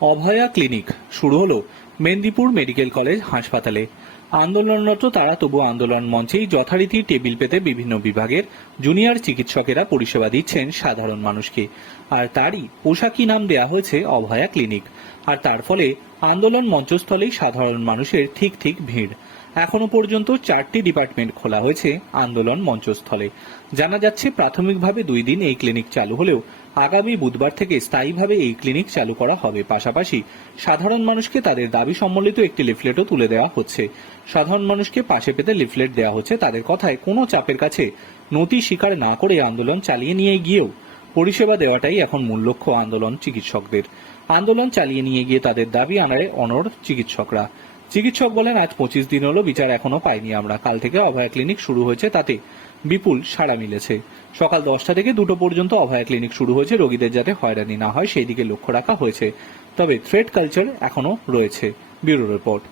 অভয়া clinic শুরু হলো Medinipur medical college হাসপাতালে। আন্দোলনরত তারা তবু আন্দোলন মঞ্চেই যথারীতি টেবিল পেতে বিভিন্ন বিভাগের জুনিয়র চিকিৎসকেরা পরিষেবা দিচ্ছেন সাধারণ মানুষকে। আর তারই পোশাকি নাম দেয়া হয়েছে অভয়া ক্লিনিক। আর তার ফলে আন্দোলন মঞ্চস্থলেই সাধারণ মানুষের ঠিক ঠিক ভিড়। এখনও পর্যন্ত চারটি ডিপার্টমেন্ট খোলা হয়েছে আন্দোলন মঞ্চস্থলে। জানা যাচ্ছে, প্রাথমিকভাবে দুই দিন এই ক্লিনিক চালু হলেও আগামী বুধবার থেকে স্থায়ীভাবে এই ক্লিনিক চালু করা হবে। পাশাপাশি সাধারণ মানুষকে তাদের দাবি সম্বলিত একটি লিফলেটও তুলে দেওয়া হচ্ছে। সাধারণ মানুষকে পাশে পেতে লিফলেট দেওয়া হচ্ছে। তাদের কথায় কোনো চাপের কাছে নতি স্বীকার না করে আন্দোলন চালিয়ে নিয়ে গিয়েও পরিষেবা দেওয়াটাই এখন মূল লক্ষ্য আন্দোলন চিকিৎসকদের। আন্দোলন চালিয়ে নিয়ে গিয়ে তাদের দাবি আনারে অনড় চিকিৎসকরা। চিকিৎসক বলেন, আজ পঁচিশ দিন হলো বিচার এখনও পাইনি আমরা। কাল থেকে অভয়া ক্লিনিক শুরু হয়েছে, তাতে বিপুল সাড়া মিলেছে। সকাল দশটা থেকে দুটো পর্যন্ত অভয়া ক্লিনিক শুরু হয়েছে, রোগীদের যাতে হয়রানি না হয়, সেই দিকে লক্ষ্য রাখা হয়েছে। তবে থ্রেড কালচার এখনও রয়েছে। Bureau report.